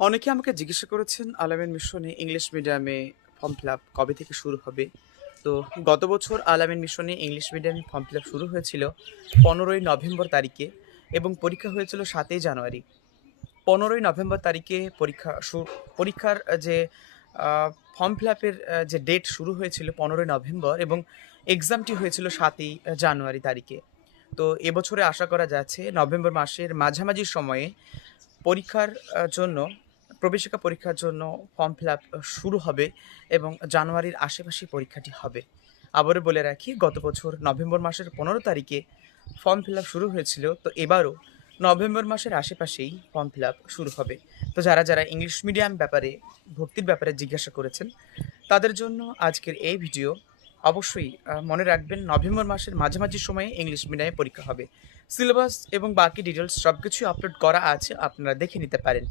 অনেকে আমাকে জিজ্ঞাসা করেছেন আল-আমিন মিশনে ইংলিশ মিডিয়ামে ফর্ম ফিল-আপ কবে থেকে শুরু হবে? তো গত বছর আল-আমিন মিশনে ইংলিশ মিডিয়ামে ফর্ম ফিল-আপ শুরু হয়েছিল ১৫ই নভেম্বর তারিখে এবং পরীক্ষা হয়েছিল ৭ই জানুয়ারি। ১৫ই নভেম্বর তারিখে পরীক্ষার যে আ ফর্ম ফিল-আপের যে ডেট শুরু হয়েছিল ১৫ই নভেম্বর এবং এক্সামটি হয়েছিল ৭ই জানুয়ারি তারিখে। তো এবছরে আশা করা যাচ্ছে নভেম্বর মাসের মাঝামাঝি সময়ে পরীক্ষার জন্য প্রবেশিকা পরীক্ষার জন্য ফর্ম ফিল-আপ শুরু হবে এবং জানুয়ারির আশেপাশেই পরীক্ষাটি হবে। আবারও বলে রাখি, গত বছর নভেম্বর মাসের ১৫ তারিখে ফর্ম ফিল-আপ শুরু হয়েছিল। তো এবারও নভেম্বর মাসের আশেপাশেই ফর্ম ফিল-আপ শুরু হবে। তো যারা ইংলিশ মিডিয়াম ভর্তির ব্যাপারে জিজ্ঞাসা করেছেন, তাদের জন্য আজকের এই ভিডিও। অবশ্যই মনে রাখবেন নভেম্বর মাসের মাঝামাঝি সময়ে ইংলিশ মিডিয়ামে পরীক্ষা হবে। সিলেবাস এবং বাকি ডিটেইলস সবকিছুই আপলোড করা আছে, আপনারা দেখে নিতে পারেন।